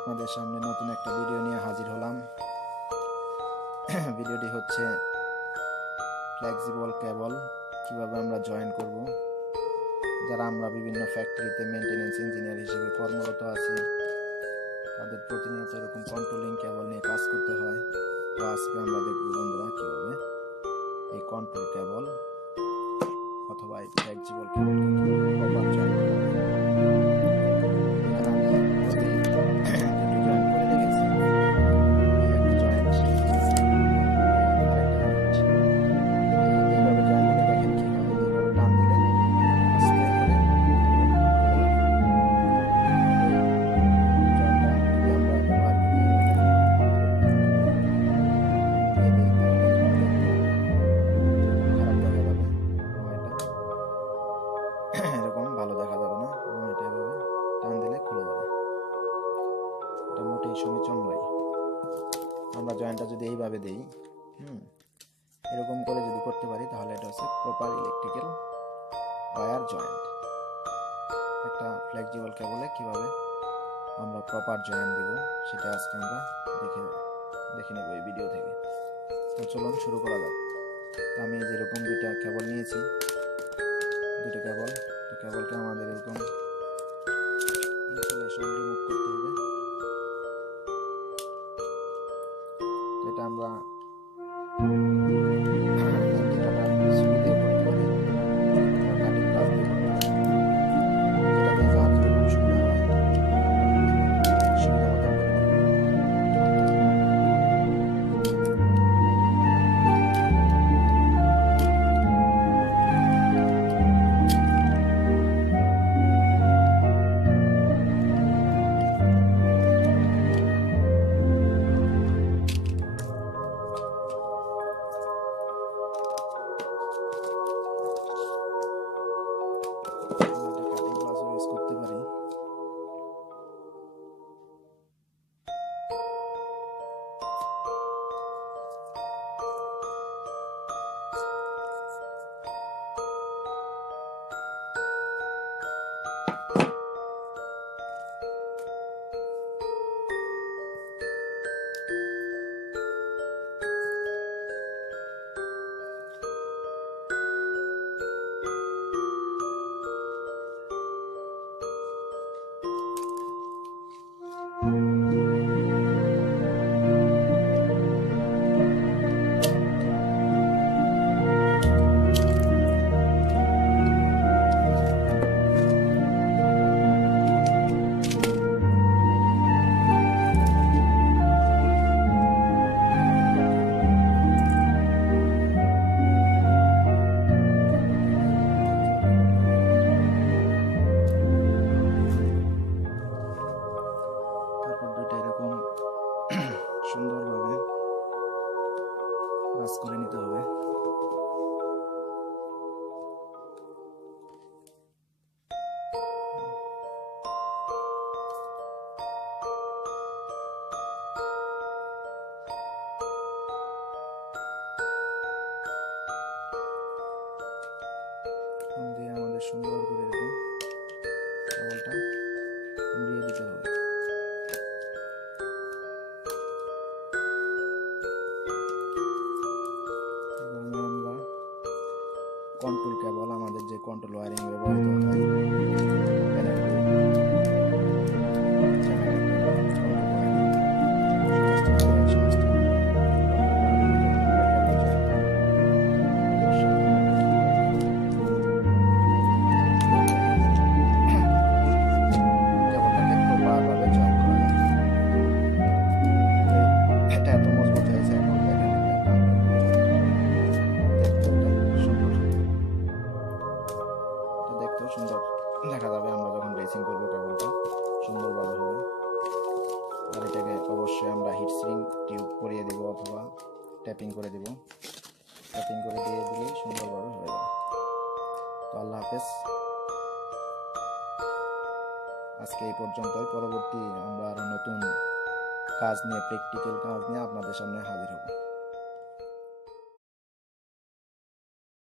আপনাদের সামনে নতুন একটা ভিডিও নিয়ে হাজির হলাম। ভিডিওটি হচ্ছে ফ্লেক্সিবল কেবল কিভাবে আমরা জয়েন করব। যারা আমরা বিভিন্ন ফ্যাক্টরিতে মেইনটেনেন্স ইঞ্জিনিয়ার হিসেবে কর্মরত আছি, তাদের প্রতিনিয়ত এরকম কন্ট্রোলিং কেবল নিয়ে কাজ করতে হয়। তো আজকে আমরা দেখব বন্ধুরা কিভাবে এই কন্ট্রোল কেবল অথবা এই ফ্লেক্সিবল কেবলকে কিভাবে প্রপার জয়েন করব। এরকম ভালো দেখা যাবে না, এবং এটা এভাবে টান দিলে খুলে যাবে। এটা মোটেই সমীচীন নয়। আমরা জয়েন্টটা যদি এইভাবে দেই, এরকম করে যদি করতে পারি, তাহলে এটা হচ্ছে প্রপার ইলেকট্রিক্যাল ওয়্যার জয়েন্ট। একটা ফ্লেক্সিবল কেবলে কিভাবে আমরা প্রপার জয়েন্ট দিব, সেটা আজকে আমরা দেখে নেব এই ভিডিও থেকে। তো চলুন শুরু করা যাক। আমি যেরকম দুইটা কেবল নিয়েছি, দুটো কেবল, তো কেবলকে আমাদের এরকম ইনসুলেশন রিমুভ করতে হবে। তো এটা আমরা সুন্দরভাবে বাস করে নিতে হবে। দিয়ে আমাদের সুন্দর করে এরকম কেবলটা মুড়িয়ে দিতে হবে। কন্ট্রোল কেবল, আমাদের যে কন্ট্রোল ওয়্যারিং ব্যবহৃত হয়, সুন্দর দেখা যাবে আমরা যখন রেসিং করবো, কেবলটা সুন্দরভাবে হবে। আর এটাকে অবশ্যই আমরা হিট সিং টিউব করিয়ে দেবো অথবা ট্যাপিং করে দেব। ট্যাপিং করে দিয়ে দিলেই সুন্দরভাবে হয়ে যাবে। তো আল্লাহ হাফেজ, আজকে এই পর্যন্তই। পরবর্তী আমরা আরো নতুন কাজ নিয়ে, প্র্যাকটিক্যাল কাজ নিয়ে আপনাদের সামনে হাজির হব।